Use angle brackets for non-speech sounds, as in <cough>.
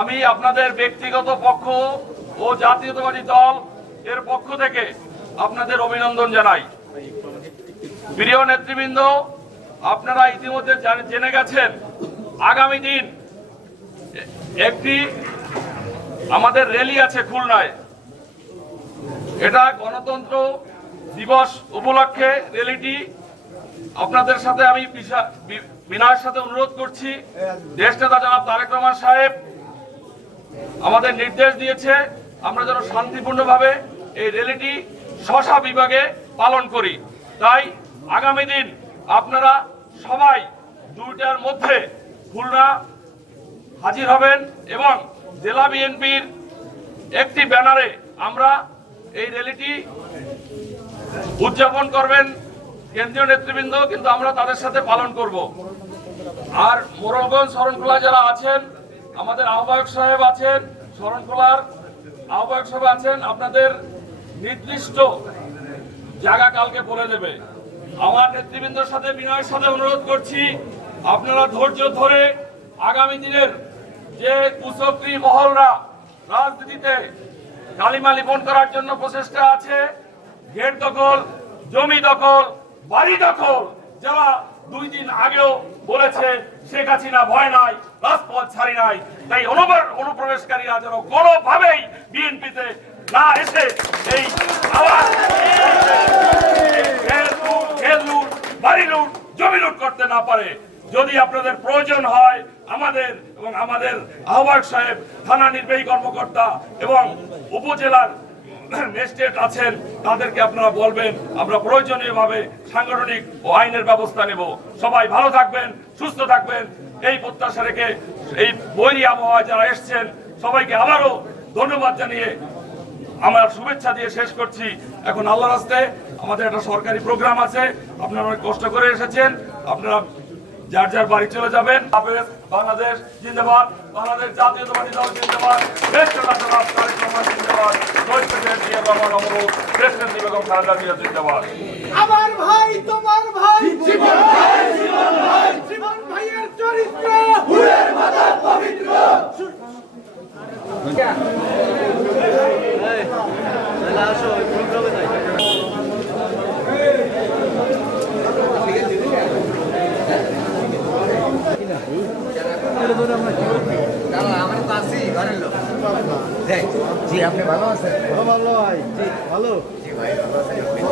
আমি আপনাদের ব্যক্তিগত পক্ষ ও জাতীয়তাবাদী দল এর পক্ষ থেকে আপনাদের অভিনন্দন জানাই। প্রিয় নেতৃবৃন্দ, আপনারা ইতিমধ্যে জেনে গেছেন, আগামী দিন একটি আমাদের র্যালি আছে খুলনায়। এটা গণতন্ত্র দিবস উপলক্ষে র্যালিটি। আপনাদের সাথে আমি বিনয়ের সাথে অনুরোধ করছি দেশ নেতা জনাব তারেক রহমান সাহেব, আমাদের নির্দেশ দিয়েছে আমরা যেন শান্তিপূর্ণভাবে এই র্যালিটি শশা বিভাগে পালন করি। তাই আগামী দিন আপনারা সবাই দুইটার মধ্যে খুলনা হাজির হবেন এবং জেলা বিএনপির একটি ব্যানারে আমরা এই র্যালিটি উদযাপন করবেন। কেন্দ্রীয় নেতৃবৃন্দ, কিন্তু আমরা তাদের সাথে পালন করব। আর মোরলগঞ্জ শরণখোলা যারা আছেন, আমাদের আহ্বায়ক সাহেব আছেন, শরণখোলার আহ্বায়ক সাহেব আছেন, আপনাদের নির্দিষ্ট জায়গা কালকে বলে দেবে। আমার নেতৃবৃন্দের সাথে, বিনয়ের সাথে অনুরোধ করছি, আপনারা ধৈর্য ধরে আগামী দিনের যে কুচক্রী মহলরা রাজনীতিতে কালিমা লিপন করার জন্য প্রচেষ্টা আছে গেট দখল, জমি দখল বাড়ি দখল। যারা দুই দিন আগেও বলেছে, শেখ হাসিনা ভয় নাই, রাজপথ ছাড়ি নাই, তাই অনুবার অনুপ্রবেশকারীরা যেন কোনোভাবেই বিএনপিতে না এসে এই বাড়ি লুট জমি লুট করতে না পারে। যদি আপনাদের প্রয়োজন হয়, আমাদের এবং আমাদের আহ্বায়ক সাহেব, থানা নির্বাহী কর্মকর্তা এবং উপজেলার <clears throat> ম্যাজিস্ট্রেট আছেন, তাদেরকে আপনারা বলবেন, আমরা প্রয়োজনীয়ভাবে সাংগঠনিক ও আইনের ব্যবস্থা নেব। সবাই ভালো থাকবেন, সুস্থ থাকবেন। এই প্রত্যাশা রেখে এই বৈরী আবহাওয়ায় যারা এসছেন, সবাইকে আবারও ধন্যবাদ জানিয়ে আমার শুভেচ্ছা দিয়ে শেষ করছি। এখন আল্লাহ রাস্তে আমাদের একটা সরকারি প্রোগ্রাম আছে, আপনারা অনেক কষ্ট করে এসেছেন, আপনারা যার যার বাড়ি চলে যাবেন। বাংলাদেশ জিন্দাবাদ, বাংলাদেশ জাতীয়তাবাদী দল জিন্দাবাদ দেশ জনতা তারেক রহমান জিন্দাবাদ শহীদ প্রেসিডেন্ট জিয়া রহমান অমরুদ খালেদা জিয়া জিন্দাবাদ আমার ভাই, তোমার ভাই। জীবন ভাই জীবন ভাই জীবন ভাইয়ের চরিত্র হুরের মাথা পবিত্র আমার ঘরের লোক। জি আপনি ভালো আছেন? ভালো ভাই। ভালো। জি ভাই ভালো আছেন